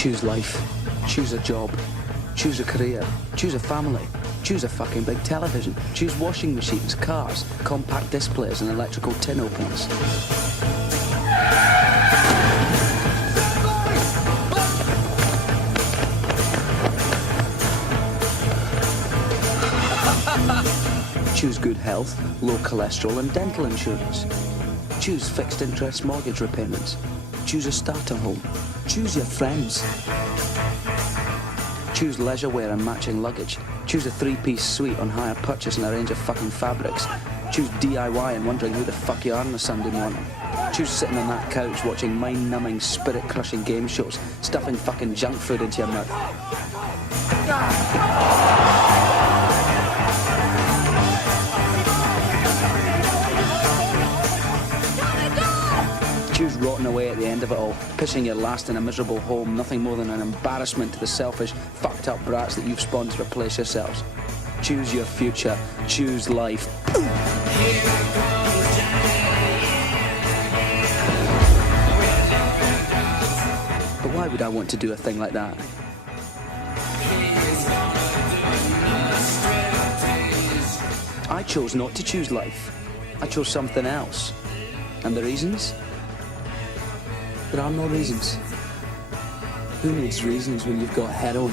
Choose life. Choose a job. Choose a career. Choose a family. Choose a fucking big television. Choose washing machines, cars, compact displays and electrical tin openers. Choose good health, low cholesterol and dental insurance. Choose fixed interest mortgage repayments. Choose a starter home. Choose your friends. Choose leisure wear and matching luggage. Choose a three-piece suite on hire purchase and a range of fucking fabrics. Choose DIY and wondering who the fuck you are on a Sunday morning. Choose sitting on that couch watching mind-numbing, spirit-crushing game shows, stuffing fucking junk food into your mouth. Choose rotting away at the end of it all, pissing your last in a miserable home, nothing more than an embarrassment to the selfish, fucked up brats that you've spawned to replace yourselves. Choose your future. Choose life. But why would I want to do a thing like that? I chose not to choose life. I chose something else. And the reasons? There are no reasons. Who needs reasons when you've got heroin?